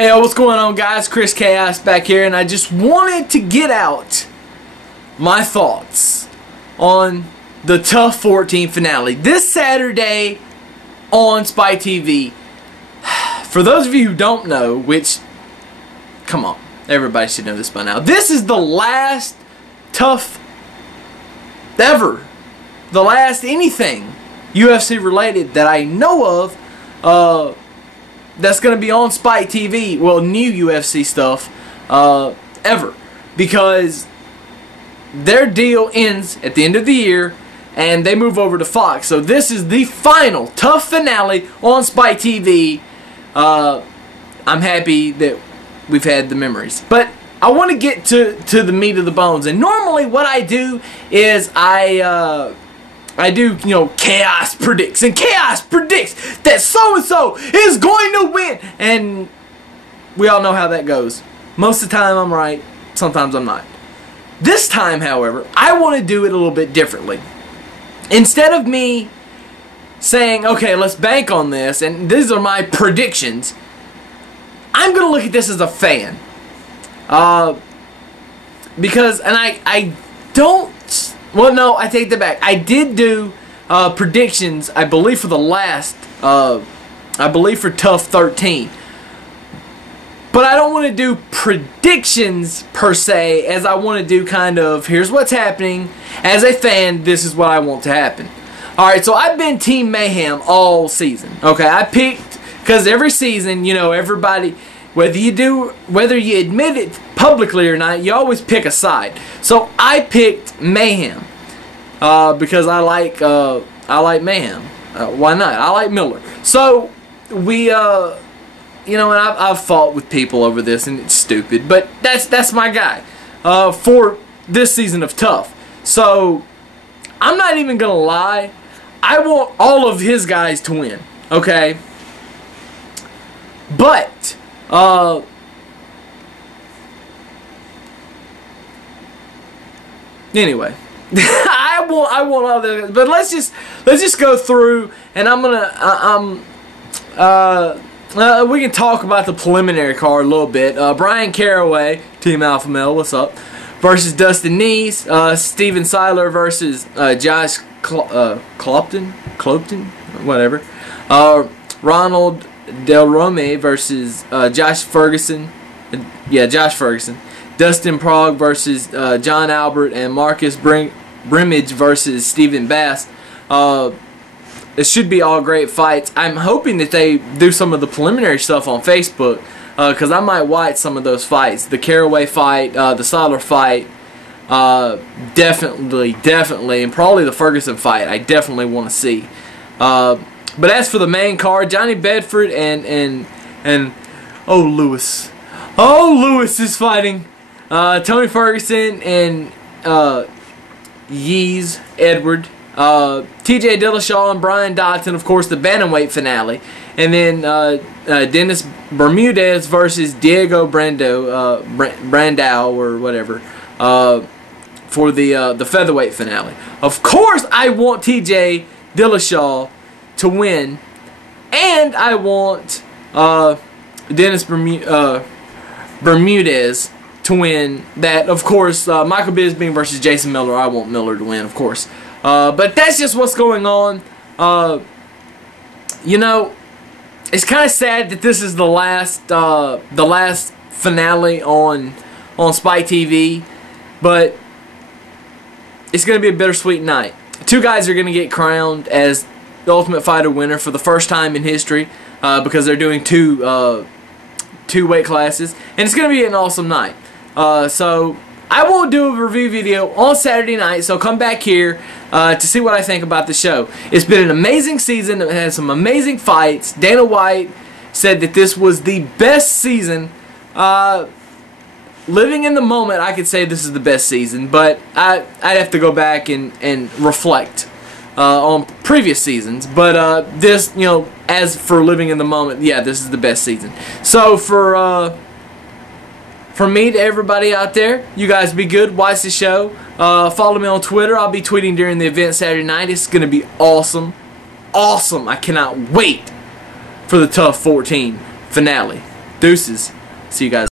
Hey, what's going on, guys? Chris Chaos back here, and I just wanted to get out my thoughts on the TUF 14 finale this Saturday on Spike TV. For those of you who don't know, which, come on, everybody should know this by now, this is the last TUF ever, the last anything UFC related that I know of that's going to be on Spike TV, well, new UFC stuff, ever. Because their deal ends at the end of the year, and they move over to Fox. So this is the final TUF finale on Spike TV. I'm happy that we've had the memories. But I want to get to the meat of the bones. And normally what I do is I do, you know, Chaos predicts. And Chaos predicts that so-and-so is going to win. And we all know how that goes. Most of the time I'm right. Sometimes I'm not. This time, however, I want to do it a little bit differently. Instead of me saying, okay, let's bank on this, and these are my predictions, I'm going to look at this as a fan. Because, and I don't... Well, no, I take that back. I did do predictions, I believe, for the last, I believe for TUF 13. But I don't want to do predictions, per se, as I want to do kind of, here's what's happening. As a fan, this is what I want to happen. Alright, so I've been Team Mayhem all season. Okay, I picked, because every season, you know, everybody... Whether you admit it publicly or not, you always pick a side. So I picked Mayhem because I like Mayhem. Why not? I like Miller. So we, you know, and I've fought with people over this, and it's stupid, but that's my guy for this season of TUF. So I'm not even gonna lie. I want all of his guys to win. Okay, but. Anyway, I want other, but let's just go through, and I'm gonna we can talk about the preliminary card a little bit. Brian Caraway, Team Alpha Male, what's up? Versus Dustin Neese. Steven Seiler versus Josh Clopton, whatever. Ronald Del Rome versus Josh Ferguson. Josh Ferguson. Dustin Prague versus John Albert, and Marcus Brimage versus Stephen Bass. It should be all great fights. I'm hoping that they do some of the preliminary stuff on Facebook, because I might watch some of those fights. The Caraway fight, the Seiler fight, definitely, and probably the Ferguson fight. I definitely want to see. But as for the main card, Johnny Bedford and Lewis. Lewis is fighting Tony Ferguson and Yeez Edward. TJ Dillashaw and Brian Dotson, of course, the bantamweight finale. And then Dennis Bermudez versus Diego Brandao or whatever for the featherweight finale. Of course, I want TJ Dillashaw to win, and I want Dennis Bermudez to win that. Of course, Michael Bisping versus Jason Miller, I want Miller to win, of course. But that's just what's going on. You know, it's kind of sad that this is the last finale on Spike TV, but it's going to be a bittersweet night. Two guys are going to get crowned as the Ultimate Fighter winner for the first time in history, because they're doing two weight classes, and it's going to be an awesome night. So I will do a review video on Saturday night, so come back here to see what I think about the show. It's been an amazing season. It had some amazing fights. Dana White said that this was the best season. Living in the moment, I could say this is the best season, but I'd have to go back and reflect on previous seasons. But this, you know, as for living in the moment, yeah, this is the best season. So for me to everybody out there, you guys be good, watch the show, follow me on Twitter. I'll be tweeting during the event Saturday night. It's going to be awesome. I cannot wait for the TUF 14 finale. Deuces. See you guys.